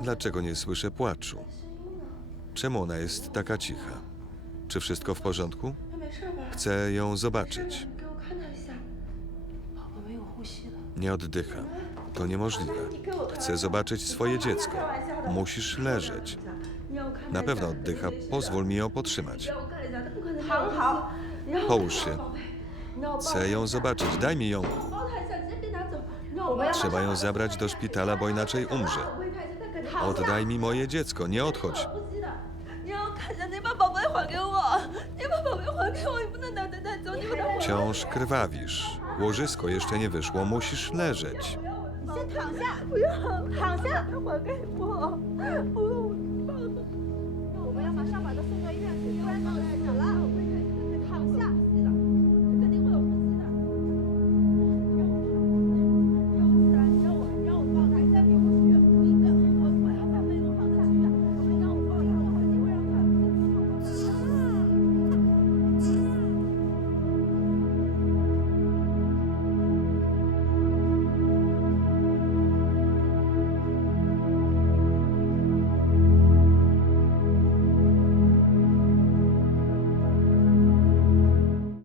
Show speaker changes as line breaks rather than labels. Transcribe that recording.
Dlaczego nie słyszę płaczu? Czemu ona jest taka cicha? Czy wszystko w porządku? Chcę ją zobaczyć. Nie oddycha. To niemożliwe. Chcę zobaczyć swoje dziecko. Musisz leżeć. Na pewno oddycha. Pozwól mi ją podtrzymać. Połóż się. Chcę ją zobaczyć. Daj mi ją. Trzeba ją zabrać do szpitala, bo inaczej umrze.
喂他一下，再给他。
Oddaj mi moje dziecko. Nie odchodź.
呼吸的。你让我看一下，你把宝贝还给我，你把宝贝还给我，你不能拿着带走，你把它还。
Wciąż krwawisz. Łożysko jeszcze nie wyszło. Musisz leżeć.
你先躺下，不要躺下，还给我，不